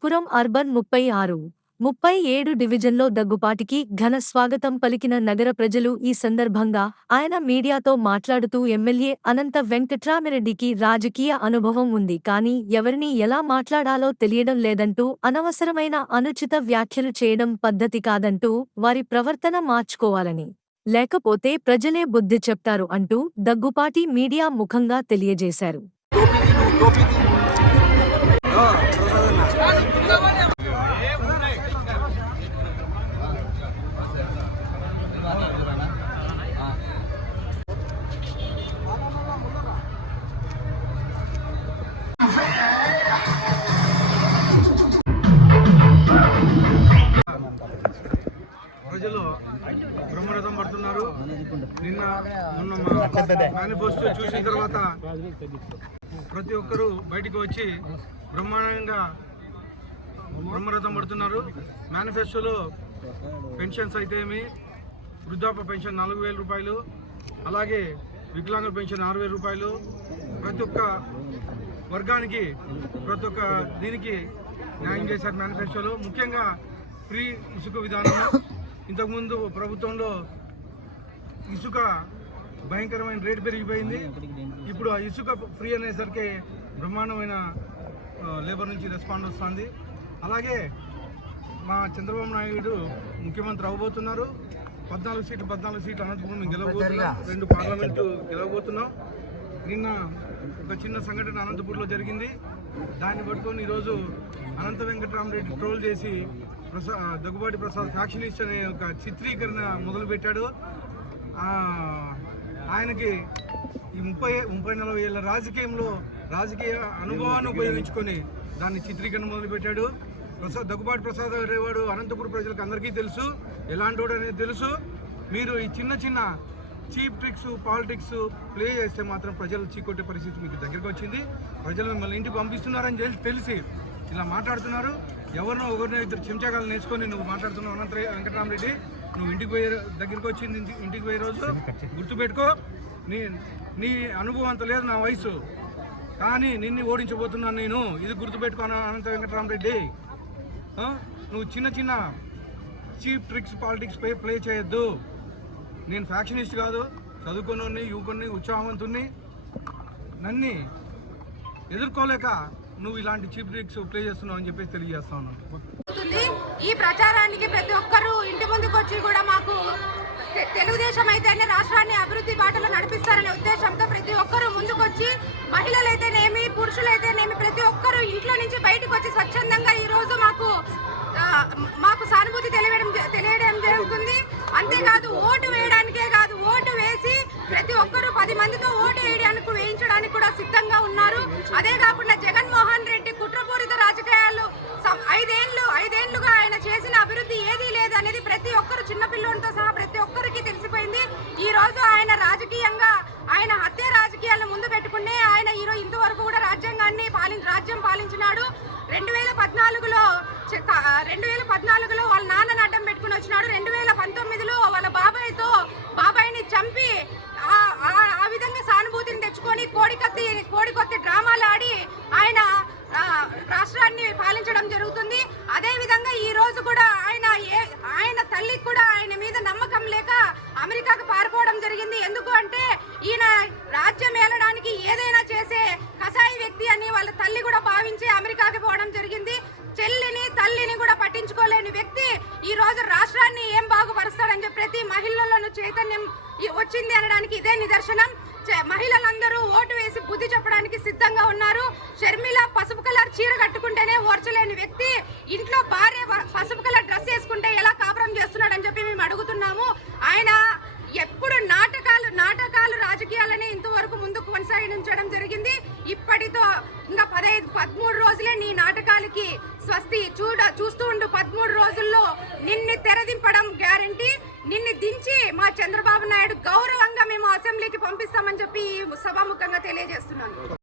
Anantapuram urban 36, 37 డివిజన్లో దగ్గుపాటికి ఘన స్వాగతం పలికిన నగర ప్రజలు. ఈ సందర్భంగా ఆయన మీడియాతో మాట్లాడుతూ ఎమ్మెల్యే అనంత వెంకట్రామిరెడ్డికి రాజకీయ అనుభవం ఉంది, కానీ ఎవరిని ఎలా మాట్లాడాలో తెలియడం లేదంటూ, అనవసరమైన అనుచిత వ్యాఖ్యలు చేయడం పద్ధతి కాదంటూ, వారి ప్రవర్తన మార్చుకోవాలని, లేకపోతే ప్రజలే బుద్ధి చెప్తారు అంటూ దగ్గుపాటి మీడియా ముఖంగా తెలియజేశారు. ప్రజలు బ్రహ్మరథం పడుతున్నారు. నిన్న మేనిఫెస్టో చూసిన తర్వాత ప్రతి ఒక్కరూ బయటకు వచ్చి బ్రహ్మాండంగా బ్రహ్మరథం పడుతున్నారు. మేనిఫెస్టోలో పెన్షన్స్ అయితేమి, వృద్ధాప్య పెన్షన్ 4,000 రూపాయలు, అలాగే వికలాంగుల పెన్షన్ 6,000 రూపాయలు, ప్రతి ఒక్క వర్గానికి ప్రతి ఒక్క దీనికి న్యాయం చేశారు మేనిఫెస్టోలో. ముఖ్యంగా ఫ్రీ ఇసుక విధానం. ఇంతకుముందు ప్రభుత్వంలో ఇసుక భయంకరమైన రేటు పెరిగిపోయింది. ఇప్పుడు ఆ ఇసుక ఫ్రీ అనేసరికి బ్రహ్మాండమైన లేబర్ నుంచి రెస్పాండ్ వస్తుంది. అలాగే మా చంద్రబాబు నాయుడు ముఖ్యమంత్రి అవ్వబోతున్నారు. 14 సీట్లు అనంతపురం గెలవబోతున్నాం. 2 పార్లమెంటు గెలవబోతున్నాం. నిన్న ఒక చిన్న సంఘటన అనంతపూర్లో జరిగింది. దాన్ని పట్టుకొని ఈరోజు అనంత వెంకట్రామిరెడ్డి ట్రోల్ చేసి దగ్గుబాటి ప్రసాద్ ఫ్యాక్షనిస్ట్ అనే ఒక చిత్రీకరణ మొదలుపెట్టాడు. ఆయనకి ఈ 30-40 ఏళ్ళ రాజకీయ అనుభవాన్ని ఉపయోగించుకొని దాన్ని చిత్రీకరణ మొదలుపెట్టాడు. దగ్గుబాటి ప్రసాద్ అనేవాడు అనంతపురం ప్రజలకు అందరికీ తెలుసు, ఎలాంటి వాడు అనేది తెలుసు. మీరు ఈ చిన్న చీప్ ట్రిక్స్, పాలిటిక్స్ ప్లే చేస్తే మాత్రం ప్రజలు చీకొట్టే పరిస్థితి మీకు దగ్గరికి వచ్చింది. ప్రజలు మిమ్మల్ని ఇంటికి పంపిస్తున్నారని తెలిసి ఇలా మాట్లాడుతున్నారు. ఎవరినో ఒకరినో ఇద్దరు చెంచాగాలు నేర్చుకొని నువ్వు మాట్లాడుతున్నావు. అనంత వెంకటరామిరెడ్డి, నువ్వు దగ్గరికి వచ్చింది ఇంటికి పోయే రోజు గుర్తుపెట్టుకో. నీ అనుభవం అంత లేదు, నా వయసు, కానీ నిన్ను ఓడించబోతున్నాను నేను. ఇది గుర్తుపెట్టుకో అనంత వెంకటరామిరెడ్డి. నువ్వు చిన్న చీప్ ట్రిక్స్, పాలిటిక్స్ ప్లే చేయొద్దు. నేను ఫ్యాక్షనిస్ట్ కాదు, చదువుకుని యువకుని ఉత్సాహవంతుని. నన్ను ఎదుర్కోలేక నువ్వు ఇలాంటి చీప్ ట్రిక్స్ ప్లే చేస్తున్నావు అని చెప్పేసి తెలియజేస్తా ఉన్నాను. ఈ ప్రచారానికి ప్రతి ఒక్కరూ ఇంటి ముందుకు వచ్చి కూడా మాకు తెలుగుదేశం అయితేనే రాష్ట్రాన్ని అభివృద్ధి బాటలో నడిపిస్తారనే ఉద్దేశంతో ప్రతి ఒక్కరూ ముందుకొచ్చి, మహిళలైతేనేమి, పురుషులైతేనేమి ప్రతి ఒక్కరూ ఇంట్లో నుంచి బయటకు వచ్చి స్వచ్ఛందంగా ఈ రోజు మాకు సానుభూతి తెలియడం జరుగుతుంది. అంతేకాదు, ఓటు వేయడానికే కాదు, ఓటు వేసి ప్రతి ఒక్కరూ 10 మందితో ఓటు వేయించడానికి కూడా సిద్ధంగా ఉన్నారు. అదే కాకుండా జగన్మోహన్ రెడ్డి కుట్రపూరిత రాజకీయాలు 5 ఏళ్లుగా ఆయన చేసిన అభివృద్ధి ఏదీ లేదు అనేది ప్రతి ఒక్కరు, చిన్నపిల్లలతో సహా ప్రతి ఒక్కరికి తెలిసిపోయింది. ఈ రోజు ఆయన రాజకీయంగా ఆయన హత్య రాజకీయాలను ముందు పెట్టుకునే ఆయన ఇంతవరకు కూడా రాజ్యం పాలించినాడు. 2014లో వాళ్ళ నాన్నని అడ్డం పెట్టుకుని వచ్చినాడు. 2019లో వాళ్ళ బాబాయిని చంపి ఆ విధంగా సానుభూతిని తెచ్చుకొని కోడికొత్తి డ్రామాలు ఆడి ఆయన రాష్ట్రాన్ని పాలించడం జరుగుతుంది. అదే విధంగా ఈ రోజు కూడా ఆయన తల్లికి కూడా ఆయన మీద నమ్మకం లేక అమెరికాకు పారిపోవడం జరిగింది. ఎందుకు అంటే ఈయన రాజ్యం ఏలడానికి ఏదైనా చేసే కసాయి వ్యక్తి అని వాళ్ళ తల్లి కూడా భావించి అమెరికాకి పోవడం జరిగింది. తల్లిని కూడా పట్టించుకోలేని వ్యక్తి ఈ రోజు రాష్ట్రాన్ని ఏం బాగుపరుస్తాడని చెప్పి ప్రతి మహిళల్లోనూ చైతన్యం వచ్చింది అనడానికి ఇదే నిదర్శనం. మహిళలందరూ ఓటు వేసి బుద్ధి చెప్పడానికి సిద్ధంగా ఉన్నారు. షర్మిల పసుపు కలర్ చీర కట్టుకుంటేనే ఓర్చలేని వ్యక్తి ఇంట్లో భార్య పసుపు కలర్ డ్రెస్ వేసుకుంటే ఎలా కాపురం చేస్తున్నాడని చెప్పి మేము అడుగుతున్నాము. ఆయన ఎప్పుడు నాటకాలు రాజకీయాలని ఇంతవరకు ముందుకు కొనసాగించడం జరిగింది. ఇప్పటితో ఇంకా 13 రోజులే నీ నాటకాలకి స్వస్తి. చూస్తూ ఉండు, 13 రోజుల్లో నిన్ను తెరదింపడం గ్యారంటీ. నిన్ను దించి మా చంద్రబాబు నాయుడు గౌరవంగా మేము అసెంబ్లీకి పంపిస్తామని చెప్పి సభాముఖంగా తెలియజేస్తున్నాను.